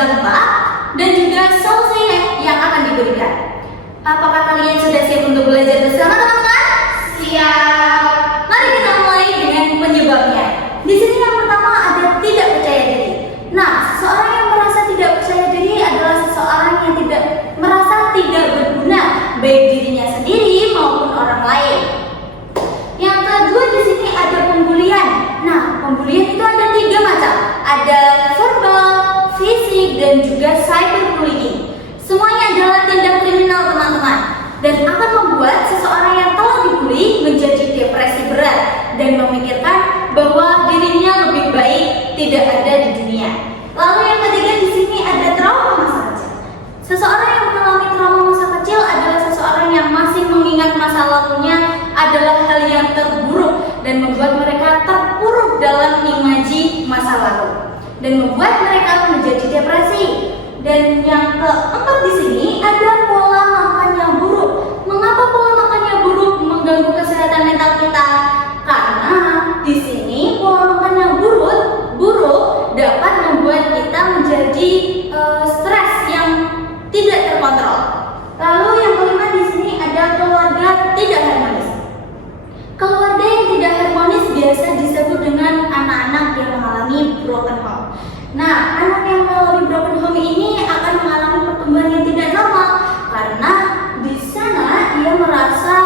dampak dan juga solusi yang akan diberikan. Apakah kalian sudah siap untuk belajar bersama teman-teman? Siap. Mari kita mulai dengan penyebabnya. Di sini yang pertama ada tidak percaya diri. Nah, seseorang yang merasa tidak percaya diri adalah seseorang yang merasa tidak berguna baik dirinya sendiri maupun orang lain. Yang kedua di sini ada pembulian. Nah, pembulian itu ada 3 macam. Ada verbal, fisik, dan juga cyberbullying. Semuanya adalah tindak kriminal teman-teman dan akan membuat seseorang yang telah dibully menjadi depresi berat dan memikirkan bahwa dirinya lebih baik tidak ada di dunia. Lalu yang ketiga di sini ada trauma masa kecil. Seseorang yang mengalami trauma masa kecil adalah seseorang yang masih mengingat masa lalunya adalah hal yang terburuk dan membuat mereka terpuruk dalam imaji masa lalu dan membuat mereka menjadi depresi. Dan yang keempat di sini ada pola makan yang buruk. Mengapa pola makan yang buruk mengganggu kesehatan mental kita? Karena di sini pola makan yang buruk dapat membuat kita menjadi stres yang tidak terkontrol. Lalu yang kelima di sini ada keluarga tidak harmonis. Keluarga yang tidak harmonis biasa disebut dengan anak-anak yang mengalami broken home. Nah, anak yang mengalami broken home ini akan mengalami pertumbuhan yang tidak normal karena di sana dia merasa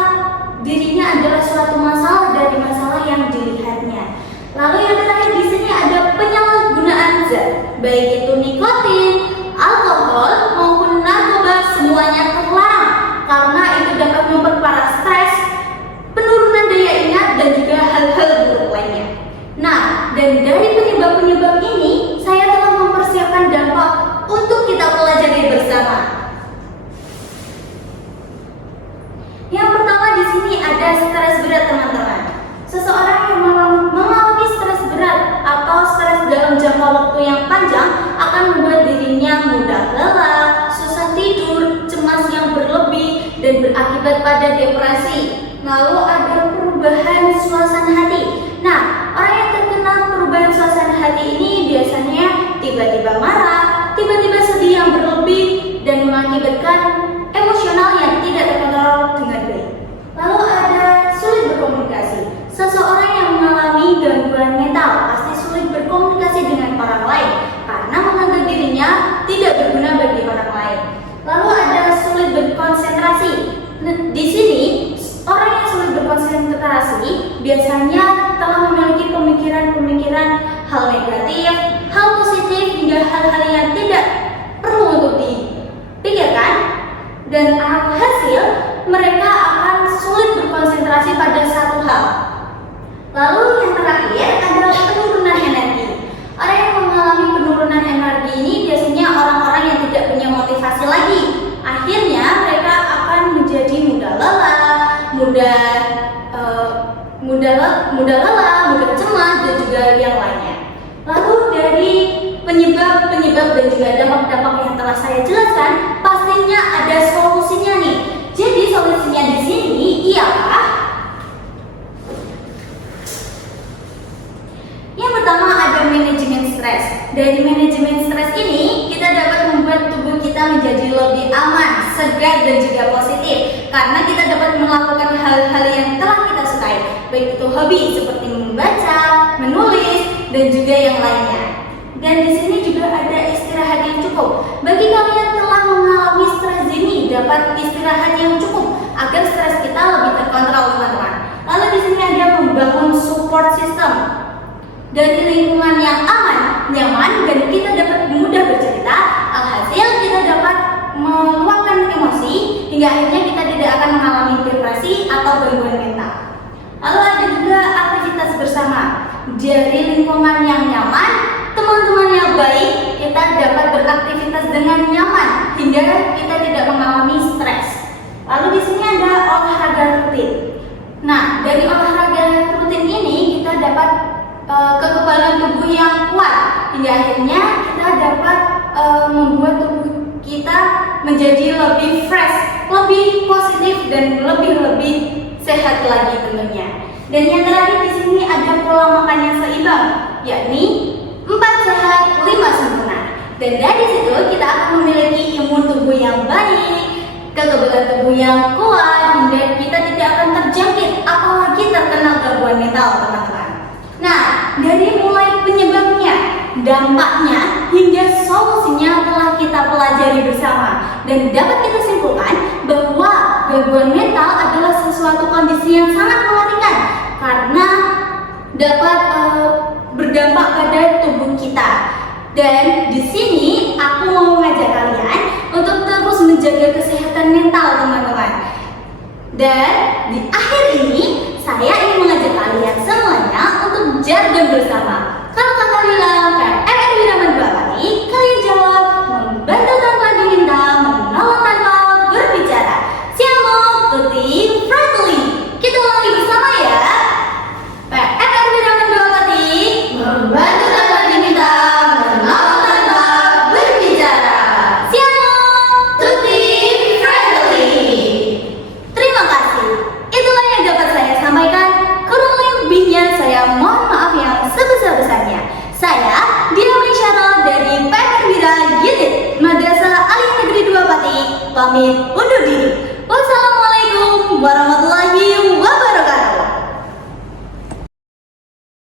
dirinya adalah suatu masalah dari masalah yang dilihatnya. Lalu yang terakhir di sini ada penyalahgunaan zat, baik itu nikotin, alkohol maupun narkoba, semuanya terlarang karena itu dapat memperparah stres, penurunan daya ingat dan juga hal-hal buruk lainnya. Nah, dan dari penyebab-penyebab ini saya telah mempersiapkan dampak untuk kita pelajari bersama. Yang pertama di sini ada stres berat teman-teman. Seseorang yang mengalami stres berat atau stres dalam jangka waktu yang panjang akan membuat dirinya mudah lelah, susah tidur, cemas yang berlebih dan berakibat pada depresi. Lalu ada perubahan suasana hati. Nah, orang yang terkena perubahan suasana hati ini biasanya tiba-tiba marah, tiba-tiba sedih yang berlebih dan mengakibatkan emosional yang tidak terkontrol dengan baik. Lalu ada sulit berkomunikasi. Seseorang yang mengalami gangguan mental pasti sulit berkomunikasi dengan orang lain karena menganggap dirinya tidak berguna bagi orang lain. Lalu ada sulit berkonsentrasi. Di sini orang yang sulit berkonsentrasi biasanya telah memiliki pemikiran-pemikiran hal negatif, hal positif hingga hal-hal yang tidak perlu untuk dipikirkan dan alhasil mereka akan sulit berkonsentrasi pada satu hal. Lalu yang terakhir adalah penurunan energi. Orang yang mengalami penurunan energi ini biasanya orang-orang yang tidak punya motivasi lagi. Akhirnya mereka akan menjadi mudah lelah, mudah cemas dan juga yang lainnya. Lalu dari penyebab dan juga dampak-dampak yang telah saya jelaskan, pastinya ada solusinya nih. Jadi solusinya di sini ialah yang pertama ada manajemen stres. Dari manajemen stres ini kita dapat membuat tubuh kita menjadi lebih aman, segar dan juga positif karena kita dapat melakukan hal-hal yang telah kita sukai, baik itu hobi seperti membaca, menulis dan juga yang lainnya. Dan di sini juga ada istirahat yang cukup. Bagi kalian yang telah mengalami stres ini dapat istirahat yang cukup agar stres kita lebih terkontrol teman-teman. Lalu di sini ada membangun support system dari lingkungan yang aman, nyaman dan kita dapat mudah bercerita. Alhasil kita dapat meluapkan emosi hingga akhirnya kita tidak akan mengalami depresi atau gangguan mental. Lalu ada juga aktivitas bersama. Dari lingkungan yang nyaman, teman-teman yang baik, kita dapat beraktivitas dengan nyaman hingga kita tidak mengalami stres. Lalu di sini ada olahraga rutin. Nah, dari olahraga rutin ini kita dapat kekebalan tubuh yang kuat hingga akhirnya kita dapat membuat tubuh kita menjadi lebih fresh, lebih positif dan lebih sehat lagi tentunya. Dan yang terakhir di sini ada pola makan yang seimbang, yakni 4 sehat 5 sempurna. Dan dari situ yang baik, kekebalan tubuh yang kuat, hingga kita tidak akan terjangkit apalagi terkena gangguan mental, teman-teman. Nah, dari mulai penyebabnya, dampaknya, hingga solusinya telah kita pelajari bersama, dan dapat kita simpulkan bahwa gangguan mental adalah sesuatu kondisi yang sangat mengerikan karena dapat berdampak pada tubuh kita. Dan di sini aku mau mengajak kalian untuk terus menjaga kesehatan mental, teman-teman. Dan di akhir ini saya ingin mengajak kalian semuanya untuk jargon bersama. Kalau kakak bilang PMR Wiraman Dwapati, kalian jawab membantu tanpa diminta, menolong tanpa berbicara. Siamo tutti friendly. Kita ulangi bersama ya. PMR Wiraman Dwapati, membantu tanpa diminta, menolong tanpa berbicara. Siamo tutti friendly. Terima kasih. Itulah yang dapat saya sampaikan. Kurang lebihnya saya mohon maaf yang sebesar-besarnya. Saya Dia Wisyana dari PMR Wira Unit Madrasah Aliyah Negeri Dwapati pamit.